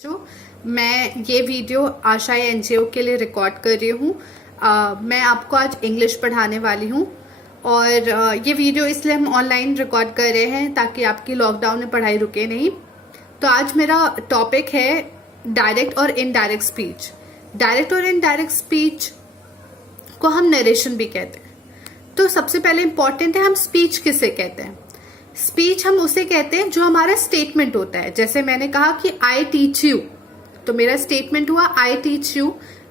जो मैं ये वीडियो आशा एनजीओ के लिए रिकॉर्ड कर रही हूँ। मैं आपको आज इंग्लिश पढ़ाने वाली हूँ और ये वीडियो इसलिए हम ऑनलाइन रिकॉर्ड कर रहे हैं ताकि आपकी लॉकडाउन में पढ़ाई रुके नहीं। तो आज मेरा टॉपिक है डायरेक्ट और इनडायरेक्ट स्पीच। डायरेक्ट और इनडायरेक्ट स्पीच को हम नरेशन भी कहते हैं। तो सबसे पहले इंपॉर्टेंट है हम स्पीच किसे कहते हैं। स्पीच हम उसे कहते हैं जो हमारा स्टेटमेंट होता है। जैसे मैंने कहा कि आई टीच यू, तो मेरा स्टेटमेंट हुआ I teach you,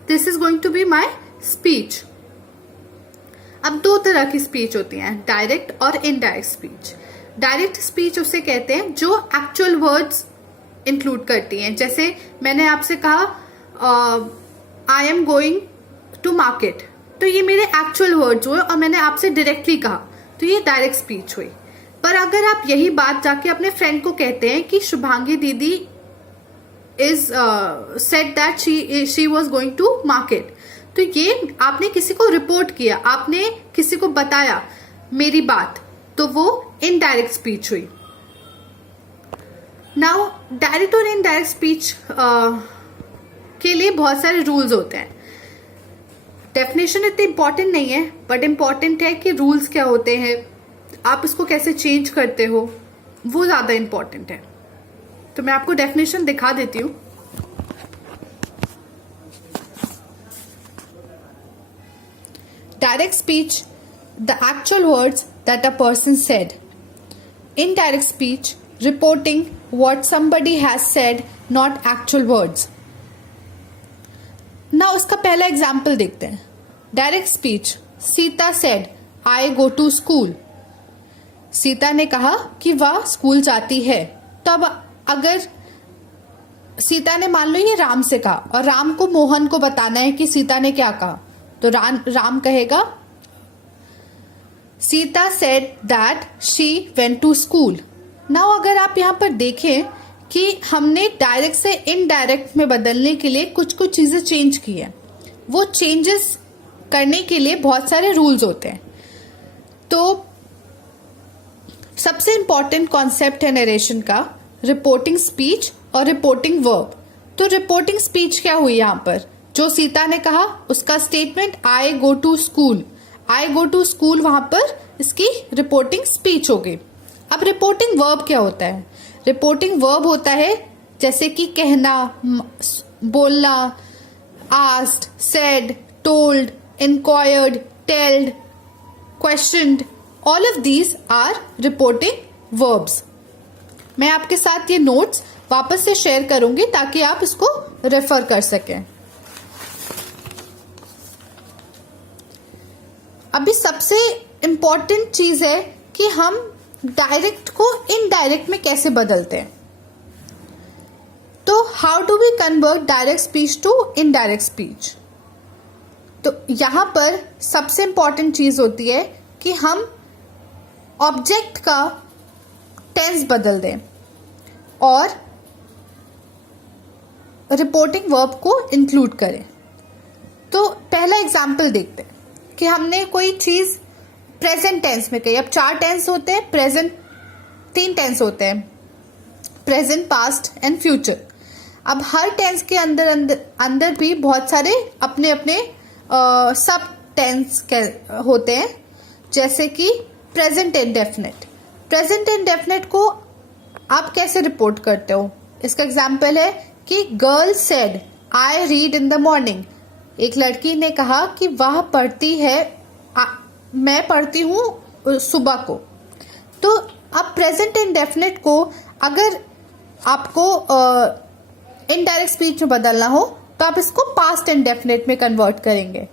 this is going to be my speech. अब दो तरह की स्पीच होती हैं, डायरेक्ट और इनडायरेक्ट स्पीच। डायरेक्ट स्पीच उसे कहते हैं जो एक्चुअल वर्ड्स इंक्लूड करती हैं। जैसे मैंने आपसे कहा I am going to market, तो ये मेरे एक्चुअल वर्ड्स हुए और मैंने आपसे डायरेक्टली कहा, तो ये डायरेक्ट स्पीच हुई। पर अगर आप यही बात जाके अपने फ्रेंड को कहते हैं कि Shubhangi didi is said that she was going to market, तो ये आपने किसी को रिपोर्ट किया, आपने किसी को बताया मेरी बात, तो वो इनडायरेक्ट स्पीच हुई। नाउ डायरेक्ट और इनडायरेक्ट स्पीच के लिए बहुत सारे रूल्स होते हैं। डेफिनेशन इतनी इंपॉर्टेंट नहीं है, बट इंपॉर्टेंट है कि रूल्स क्या होते हैं, आप इसको कैसे चेंज करते हो, वो ज्यादा इंपॉर्टेंट है। तो मैं आपको डेफिनेशन दिखा देती हूं। Direct speech, the actual words that a person said. Indirect speech, reporting what somebody has said, not actual words. ना उसका पहला एग्जाम्पल देखते हैं। Direct speech, Sita said I go to school. Sita ने कहा कि वह स्कूल जाती है। तब अगर सीता ने मान लो ये राम से कहा और राम को मोहन को बताना है कि सीता ने क्या कहा, तो राम कहेगा Sita said that she went to school. Now अगर आप यहां पर देखें कि हमने डायरेक्ट से इनडायरेक्ट में बदलने के लिए कुछ कुछ चीजें चेंज की है, वो चेंजेस करने के लिए बहुत सारे रूल्स होते हैं। तो सबसे इंपॉर्टेंट कॉन्सेप्ट है नरेशन का रिपोर्टिंग स्पीच और रिपोर्टिंग वर्ब। तो रिपोर्टिंग स्पीच क्या हुई यहां पर, जो सीता ने कहा उसका statement I go to school, I go to school, वहां पर इसकी रिपोर्टिंग स्पीच हो गई। अब रिपोर्टिंग वर्ब क्या होता है। रिपोर्टिंग वर्ब होता है जैसे कि कहना, बोलना, asked, said, told, inquired, telled, questioned, all of these are reporting verbs. मैं आपके साथ ये नोट्स वापस से शेयर करूंगी ताकि आप इसको रेफर कर सकें। अभी सबसे इंपॉर्टेंट चीज है कि हम डायरेक्ट को इनडायरेक्ट में कैसे बदलते हैं। तो how do we convert direct speech to indirect speech. तो यहां पर सबसे इंपॉर्टेंट चीज होती है कि हम ऑब्जेक्ट का टेंस बदल दें और रिपोर्टिंग वर्ब को इंक्लूड करें। तो पहला एग्जांपल देखते हैं कि हमने कोई चीज प्रेजेंट टेंस में कही। अब 4 टेंस होते हैं, प्रेजेंट 3 टेंस होते हैं, प्रेजेंट, पास्ट एंड फ्यूचर। अब हर टेंस के अंदर भी बहुत सारे अपने अपने सब टेंस होते हैं, जैसे कि प्रेजेंट इंडेफिनिट। प्रेजेंट इंडेफिनिट को आप कैसे रिपोर्ट करते हो, इसका एग्जाम्पल है कि girl said I read in the morning. एक लड़की ने कहा कि वह पढ़ती है, मैं पढ़ती हूँ सुबह को। तो अब प्रेजेंट इंडेफिनिट को अगर आपको इनडायरेक्ट स्पीच में बदलना हो तो आप इसको पास्ट इंडेफिनिट में कन्वर्ट करेंगे।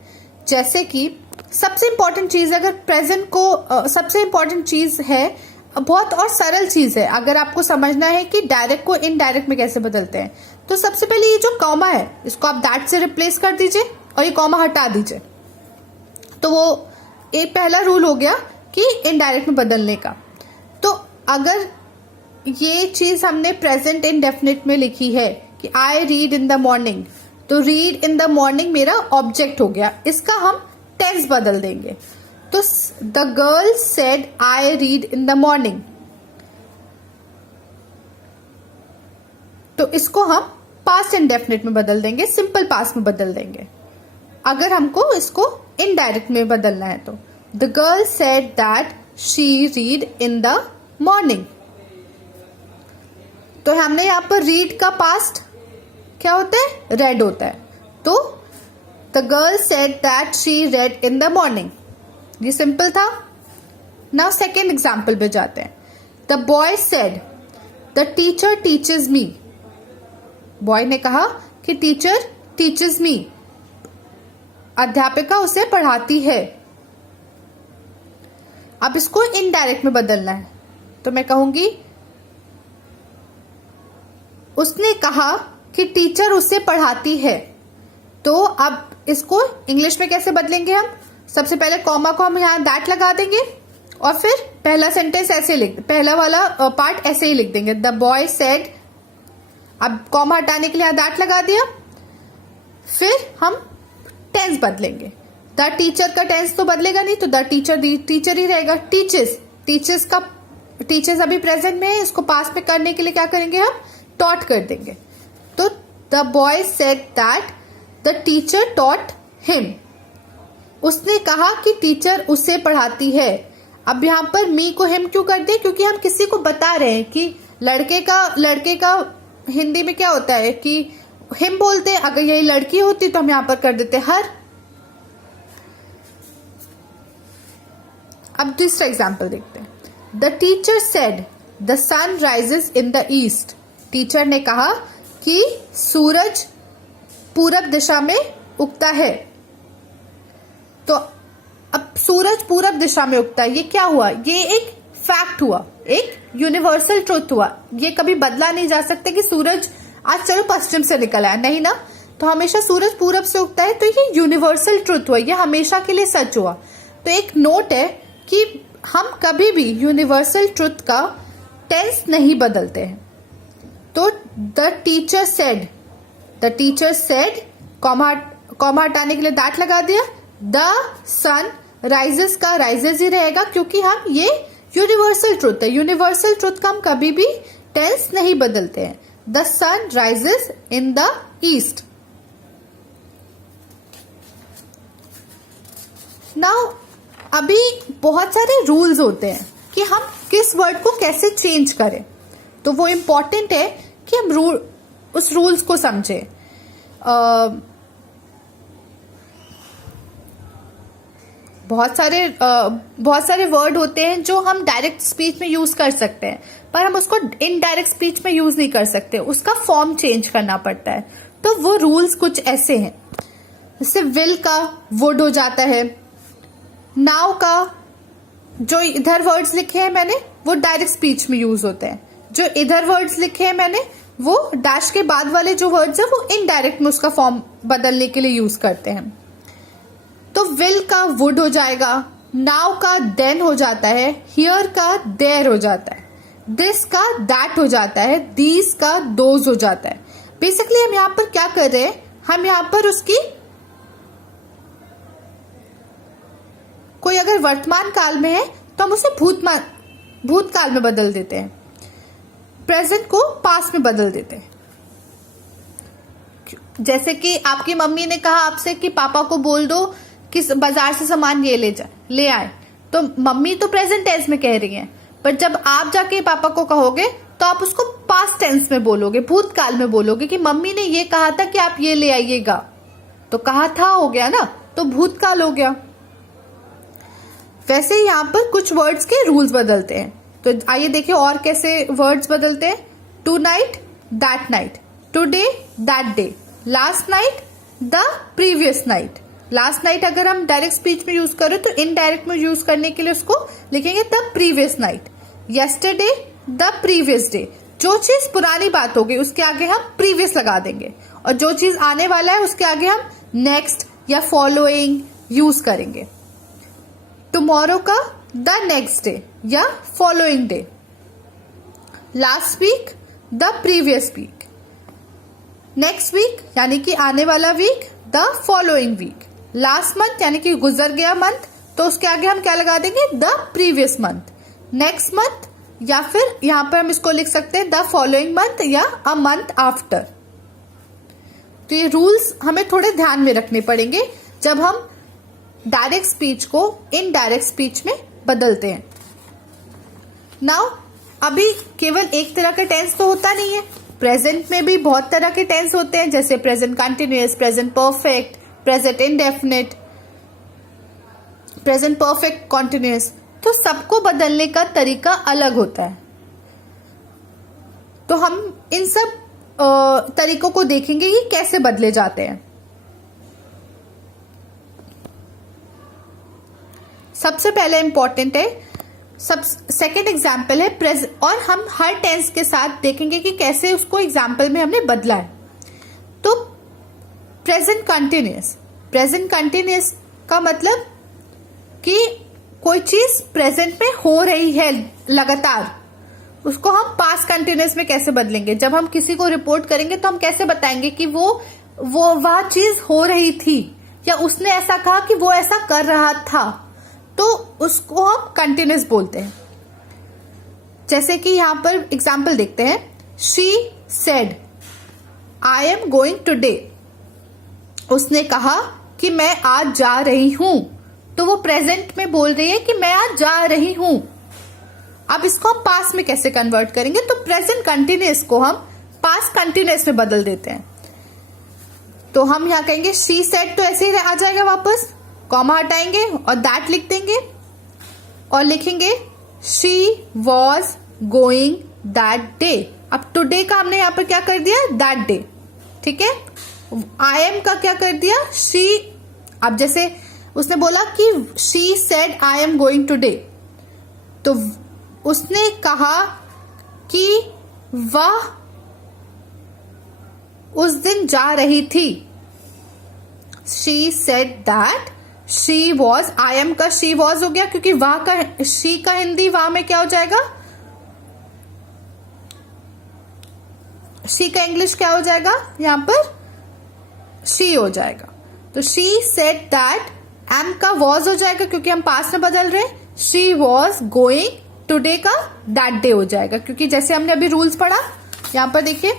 जैसे कि सबसे इंपॉर्टेंट चीज, अगर प्रेजेंट को सबसे इंपॉर्टेंट चीज है, बहुत और सरल चीज है अगर आपको समझना है कि डायरेक्ट को इनडायरेक्ट में कैसे बदलते हैं। तो सबसे पहले ये जो कॉमा है इसको आप दैट से रिप्लेस कर दीजिए और ये कॉमा हटा दीजिए। तो वो एक पहला रूल हो गया कि इनडायरेक्ट में बदलने का। तो अगर ये चीज हमने प्रेजेंट इंडेफिनिट में लिखी है कि I read in the morning, तो रीड इन द मॉर्निंग मेरा ऑब्जेक्ट हो गया, इसका हम टेंस बदल देंगे। तो the girl said I read in the morning, तो इसको हम पास्ट इंडेफिनिट में बदल देंगे, सिंपल पास्ट में बदल देंगे। अगर हमको इसको इनडायरेक्ट में बदलना है तो the girl said that she read in the morning. तो हमने यहां पर रीड का पास्ट क्या होता है, रेड होता है। तो the girl said that she red in the morning, ये सिंपल था। नाउ सेकेंड एग्जाम्पल पे जाते हैं। The boy said the teacher teaches me. Boy ने कहा कि टीचर टीचेज मी, अध्यापिका उसे पढ़ाती है। अब इसको इनडायरेक्ट में बदलना है तो मैं कहूंगी उसने कहा कि टीचर उसे पढ़ाती है। तो अब इसको इंग्लिश में कैसे बदलेंगे हम, सबसे पहले कॉमा को हम यहां दैट लगा देंगे और फिर पहला सेंटेंस ऐसे लिख, पहला वाला पार्ट ऐसे ही लिख देंगे, द बॉय सेड। अब कॉमा हटाने के लिए यहां दैट लगा दिया, फिर हम टेंस बदलेंगे। द टीचर का टेंस तो बदलेगा नहीं, तो द टीचर ही रहेगा। टीचर्स का टीचर्स अभी प्रेजेंट में है, इसको पास्ट में करने के लिए क्या करेंगे हम, टॉट कर देंगे। तो the boy said that the teacher taught him. उसने कहा कि टीचर उसे पढ़ाती है। अब यहां पर मी को हिम क्यों कर दे, क्योंकि हम किसी को बता रहे हैं कि लड़के का हिंदी में क्या होता है कि हिम बोलते हैं, अगर यही लड़की होती तो हम यहां पर कर देते हर। अब दूसरा एग्जाम्पल देखते हैं। The teacher said the sun rises in the east. Teacher ने कहा कि सूरज पूरब दिशा में उगता है। तो अब सूरज पूरब दिशा में उगता है, ये क्या हुआ, ये एक फैक्ट हुआ, एक यूनिवर्सल ट्रुथ हुआ। ये कभी बदला नहीं जा सकता कि सूरज आज चलो पश्चिम से निकल आया, नहीं ना। तो हमेशा सूरज पूरब से उगता है, तो ये यूनिवर्सल ट्रुथ हुआ, ये हमेशा के लिए सच हुआ। तो एक नोट है कि हम कभी भी यूनिवर्सल ट्रुथ का टेंस नहीं बदलते हैं। तो द टीचर सेड कॉमा हटाने के लिए दैट लगा दिया। द सन राइजेस का राइजेस ही रहेगा, क्योंकि हम ये यूनिवर्सल ट्रुथ है, यूनिवर्सल ट्रुथ का हम कभी भी टेंस नहीं बदलते हैं। The sun rises in the east. Now अभी बहुत सारे रूल्स होते हैं कि हम किस वर्ड को कैसे चेंज करें, तो वो इम्पॉर्टेंट है कि हम उस रूल्स को समझें। बहुत सारे वर्ड होते हैं जो हम डायरेक्ट स्पीच में यूज कर सकते हैं, पर हम उसको इनडायरेक्ट स्पीच में यूज नहीं कर सकते, उसका फॉर्म चेंज करना पड़ता है। तो वो रूल्स कुछ ऐसे हैं, जैसे विल का वुड हो जाता है। नाउ का जो इधर वर्ड्स लिखे हैं मैंने वो डायरेक्ट स्पीच में यूज होते हैं, जो इधर वर्ड्स लिखे हैं मैंने वो डैश के बाद वाले जो वर्ड्स है वो इनडायरेक्ट में उसका फॉर्म बदलने के लिए यूज करते हैं। तो विल का वुड हो जाएगा, नाउ का देन हो जाता है, हियर का देयर हो जाता है, दिस का दैट हो जाता है, दीज का दोज हो जाता है। बेसिकली हम यहां पर क्या कर रहे हैं, हम यहां पर उसकी कोई अगर वर्तमान काल में है तो हम उसे भूतकाल में बदल देते हैं, प्रेजेंट को पास्ट में बदल देते हैं। जैसे कि आपकी मम्मी ने कहा आपसे कि पापा को बोल दो कि बाजार से सामान ये ले आए, तो मम्मी तो प्रेजेंट टेंस में कह रही हैं, पर जब आप जाके पापा को कहोगे तो आप उसको पास्ट टेंस में बोलोगे, भूतकाल में बोलोगे कि मम्मी ने ये कहा था कि आप ये ले आइएगा। तो कहा था हो गया ना, तो भूतकाल हो गया। वैसे यहाँ पर कुछ वर्ड्स के रूल्स बदलते हैं, तो आइए देखिए और कैसे वर्ड्स बदलते हैं। Tonight that night, today that day, last night the previous night. Last night अगर हम डायरेक्ट स्पीच में यूज करें तो इनडायरेक्ट में यूज करने के लिए उसको लिखेंगे the previous night. Yesterday the previous day, जो चीज पुरानी बात होगी उसके आगे हम प्रीवियस लगा देंगे, और जो चीज आने वाला है उसके आगे हम नेक्स्ट या फॉलोइंग यूज करेंगे। टुमारो का द नेक्स्ट डे या following day. Last week the previous week. Next week यानी कि आने वाला week the following week. Last month यानी कि गुजर गया मंथ, तो उसके आगे हम क्या लगा देंगे the previous month. Next month, या फिर यहां पर हम इसको लिख सकते हैं द फॉलोइंग मंथ या अ मंथ आफ्टर। तो ये रूल्स हमें थोड़े ध्यान में रखने पड़ेंगे जब हम डायरेक्ट स्पीच को इनडायरेक्ट स्पीच में बदलते हैं। नाउ अभी केवल एक तरह का टेंस तो होता नहीं है, प्रेजेंट में भी बहुत तरह के टेंस होते हैं, जैसे present continuous, present perfect, present indefinite, present perfect continuous. तो सबको बदलने का तरीका अलग होता है। तो हम इन सब तरीकों को देखेंगे कि कैसे बदले जाते हैं। सबसे पहले इंपॉर्टेंट है, सेकेंड एग्जाम्पल है प्रेजेंट, और हम हर टेंस के साथ देखेंगे कि कैसे उसको एग्जाम्पल में हमने बदला है। तो प्रेजेंट कंटिन्यूअस, प्रेजेंट कंटिन्यूअस का मतलब कि कोई चीज प्रेजेंट में हो रही है लगातार, उसको हम पास्ट कंटिन्यूअस में कैसे बदलेंगे। जब हम किसी को रिपोर्ट करेंगे तो हम कैसे बताएंगे कि वह चीज हो रही थी, या उसने ऐसा कहा कि वो ऐसा कर रहा था, तो उसको हम कंटिन्यूअस बोलते हैं। जैसे कि यहां पर एग्जाम्पल देखते हैं, she said I am going today, उसने कहा कि मैं आज जा रही हूं, तो वो प्रेजेंट में बोल रही है कि मैं आज जा रही हूं। अब इसको हम पास्ट में कैसे कन्वर्ट करेंगे, तो प्रेजेंट कंटिन्यूअस को हम पास्ट कंटिन्यूअस में बदल देते हैं। तो हम यहां कहेंगे शी सेड, तो ऐसे ही आ जाएगा वापस, कॉमा हटाएंगे और दैट लिख देंगे और लिखेंगे she was going that day. अब टुडे का हमने यहां पर क्या कर दिया, दैट डे, ठीक है। आई एम का क्या कर दिया, शी। अब जैसे उसने बोला कि she said I am going today, तो उसने कहा कि वह उस दिन जा रही थी। She said that she was, I am का शी वॉज हो गया, क्योंकि वह का शी का हिंदी वहां में क्या हो जाएगा, शी का इंग्लिश क्या हो जाएगा, यहां पर शी हो जाएगा। तो शी सेड दैट, एम का वॉज हो जाएगा क्योंकि हम पास्ट में बदल रहे हैं, शी वॉज गोइंग टुडे का दैट डे हो जाएगा, क्योंकि जैसे हमने अभी रूल्स पढ़ा, यहां पर देखिए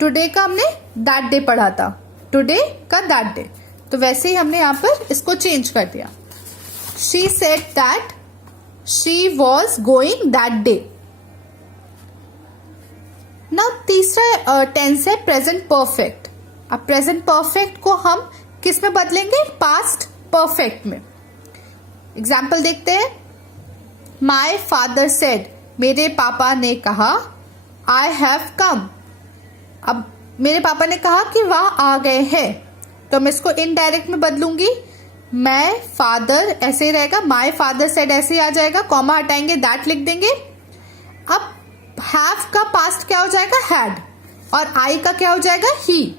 टुडे का हमने दैट डे पढ़ा था, टुडे का दैट डे, तो वैसे ही हमने यहां पर इसको चेंज कर दिया। She said that she was going that day. ना तीसरा टेंस है प्रेजेंट परफेक्ट। अब प्रेजेंट परफेक्ट को हम किस में बदलेंगे, पास्ट परफेक्ट में। एग्जाम्पल देखते हैं, माई फादर सेड, मेरे पापा ने कहा, आई हैव कम। अब मेरे पापा ने कहा कि वह आ गए हैं, तो मैं इसको इनडायरेक्ट में बदलूंगी, मैं फादर ऐसे ही रहेगा, माई फादर सेड ऐसे ही आ जाएगा, कॉमा हटाएंगे, दैट लिख देंगे। अब हैव का पास्ट क्या हो जाएगा, हैड, और आई का क्या हो जाएगा, ही।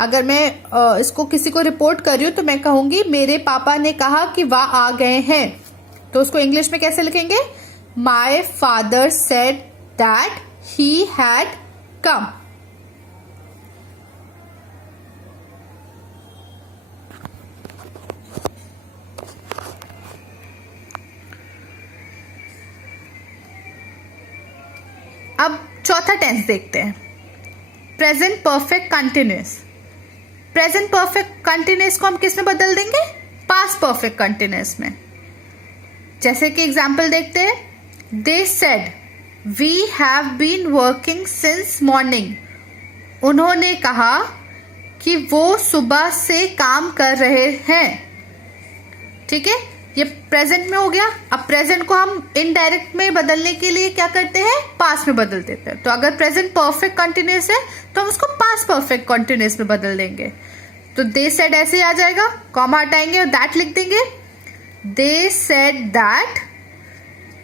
अगर मैं इसको किसी को रिपोर्ट कर रही हूं तो मैं कहूंगी मेरे पापा ने कहा कि वह आ गए हैं, तो उसको इंग्लिश में कैसे लिखेंगे, my father said that he had come. अब चौथा टेंस देखते हैं, present perfect continuous. Present perfect continuous को हम किस में बदल देंगे, पास्ट परफेक्ट कंटिन्यूअस में। जैसे कि एग्जाम्पल देखते हैं, they said we have been working since morning. उन्होंने कहा कि वो सुबह से काम कर रहे हैं। ठीक है, ये प्रेजेंट में हो गया। अब प्रेजेंट को हम इनडायरेक्ट में बदलने के लिए क्या करते हैं, पास्ट में बदल देते हैं। तो अगर प्रेजेंट परफेक्ट कंटिन्यूअस है तो हम उसको पास्ट परफेक्ट कंटिन्यूअस में बदल देंगे। तो दे सेड ऐसे ही आ जाएगा, कॉमा हटाएंगे और दैट लिख देंगे। They said that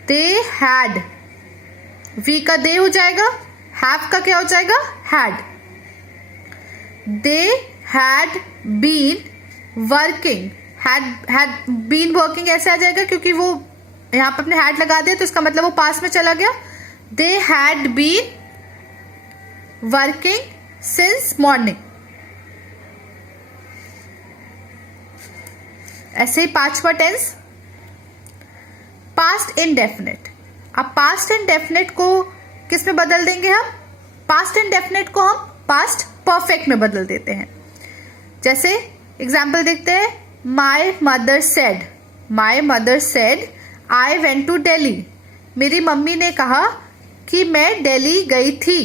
they had, we का दे हो जाएगा, हैव का क्या हो जाएगा, had. They had been working, had been working ऐसे आ जाएगा क्योंकि वो यहां पर अपने हैड लगा दिया तो इसका मतलब वो पास में चला गया। They had been working since morning. ऐसे ही पांचवा टेंस पास्ट इंडेफिनिट। अब पास्ट इंडेफिनिट को किस में बदल देंगे हम? पास्ट इंडेफिनिट को हम पास्ट परफेक्ट में बदल देते हैं। जैसे एग्जाम्पल देखते हैं, my mother said, my mother said I went to Delhi. मेरी मम्मी ने कहा कि मैं दिल्ली गई थी।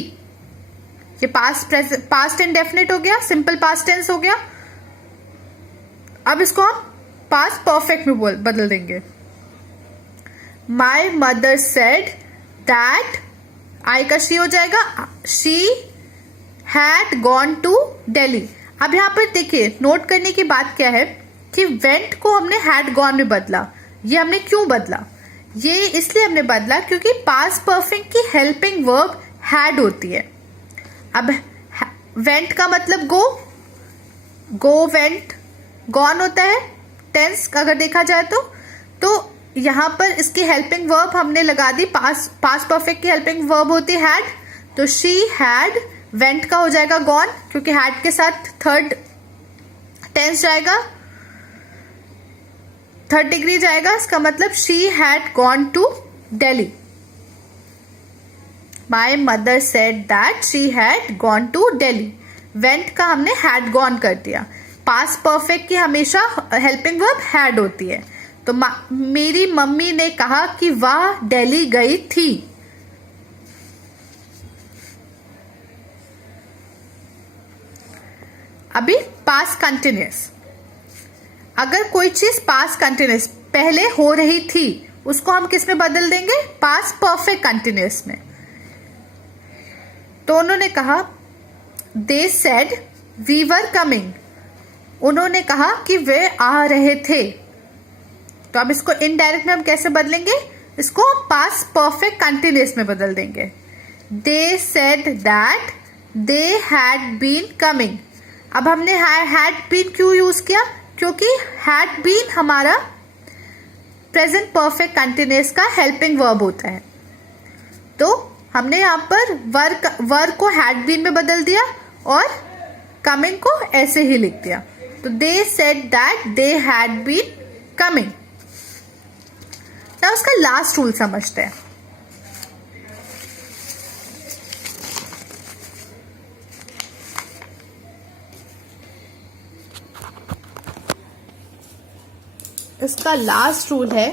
ये पास्ट इंडेफिनिट हो गया, सिंपल पास्ट टेंस हो गया। अब इसको हम पास्ट परफेक्ट में बदल देंगे। My mother said that, I का शी हो जाएगा, she had gone to Delhi. अब यहां पर देखिए, नोट करने की बात क्या है कि वेंट को हमने हैड गॉन में बदला। ये हमने क्यों बदला? ये इसलिए हमने बदला क्योंकि पास्ट परफेक्ट की हेल्पिंग वर्ब हैड होती है। अब वेंट का मतलब गो, गो वेंट, गॉन होता है टेंस अगर देखा जाए तो यहां पर इसकी हेल्पिंग वर्ब हमने लगा दी, पास्ट परफेक्ट की हेल्पिंग वर्ब होती है हैड, तो शी हैड, वेंट का हो जाएगा गॉन क्योंकि हैड के साथ थर्ड टेंस जाएगा, थर्ड डिग्री जाएगा, इसका मतलब she had gone to Delhi. My mother said that she had gone to Delhi. Went का हमने हैड गॉन कर दिया। पास्ट परफेक्ट की हमेशा हेल्पिंग वर्ब हैड होती है। तो मेरी मम्मी ने कहा कि वह दिल्ली गई थी। अभी पास्ट कंटिन्यूअस, अगर कोई चीज पास्ट कंटिन्यूअस पहले हो रही थी उसको हम किस में बदल देंगे? पास्ट परफेक्ट कंटिन्यूअस में। तो उन्होंने कहा, they said we were coming, उन्होंने कहा कि वे आ रहे थे। तो अब इसको इनडायरेक्ट में हम कैसे बदलेंगे? इसको हम पास्ट परफेक्ट कंटिन्यूअस में बदल देंगे। They said that they had been coming. अब हमने हैड बीन क्यों यूज किया? क्योंकि हैड बीन हमारा प्रेजेंट परफेक्ट कंटिन्यूअस का हेल्पिंग वर्ब होता है। तो हमने यहां पर वर्क को हैड बीन में बदल दिया और कमिंग को ऐसे ही लिख दिया। तो they said that they had been coming. ना उसका लास्ट रूल समझते हैं। इसका लास्ट रूल है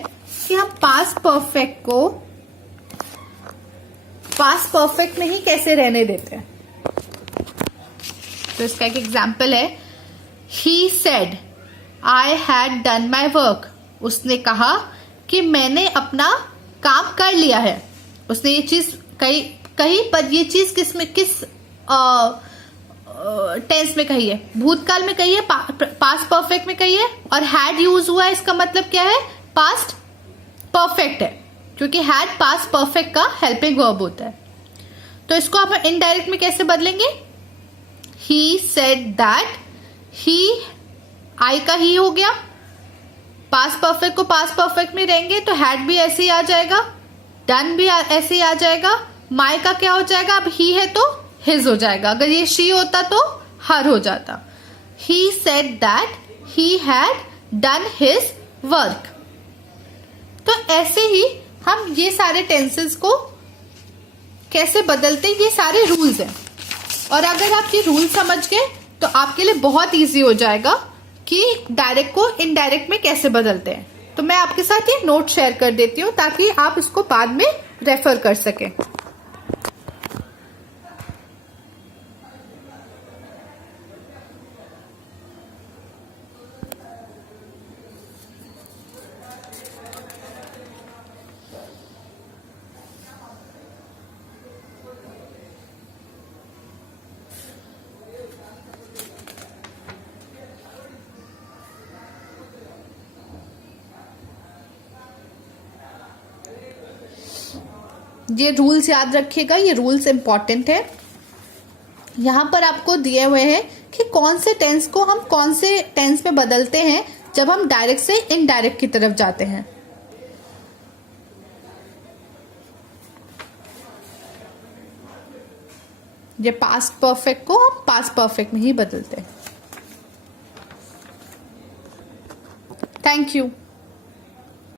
कि हम पास्ट परफेक्ट को पास्ट परफेक्ट में ही कैसे रहने देते हैं। तो इसका एक एग्जाम्पल है, he said I had done my work. उसने कहा कि मैंने अपना काम कर लिया है। उसने ये चीज कही पर ये चीज किस टेंस में कही है? भूतकाल में कही है, पास्ट परफेक्ट में कही है, और हैड यूज हुआ है। इसका मतलब क्या है? पास्ट परफेक्ट है, क्योंकि हैड पास्ट परफेक्ट का हेल्पिंग वर्ब होता है। तो इसको आप इनडायरेक्ट में कैसे बदलेंगे? ही सेड दैट, ही आई का ही हो गया, पास्ट परफेक्ट को पास्ट परफेक्ट में रहेंगे तो हैड भी ऐसे ही आ जाएगा, डन भी ऐसे ही आ जाएगा। माई का क्या हो जाएगा? अब ही है तो हिज हो जाएगा। अगर ये शी होता तो हर हो जाता। He said that he had done his work. तो ऐसे ही हम ये सारे टेंसेस को कैसे बदलते, ये सारे रूल्स हैं। और अगर आप ये रूल समझ गए तो आपके लिए बहुत इजी हो जाएगा कि डायरेक्ट को इनडायरेक्ट में कैसे बदलते हैं। तो मैं आपके साथ ये नोट शेयर कर देती हूँ ताकि आप इसको बाद में रेफर कर सकें। ये रूल्स याद रखिएगा, ये रूल्स इंपॉर्टेंट है। यहां पर आपको दिए हुए हैं कि कौन से टेंस को हम कौन से टेंस में बदलते हैं जब हम डायरेक्ट से इनडायरेक्ट की तरफ जाते हैं। ये पास्ट परफेक्ट को हम पास्ट परफेक्ट में ही बदलते हैं। Thank you.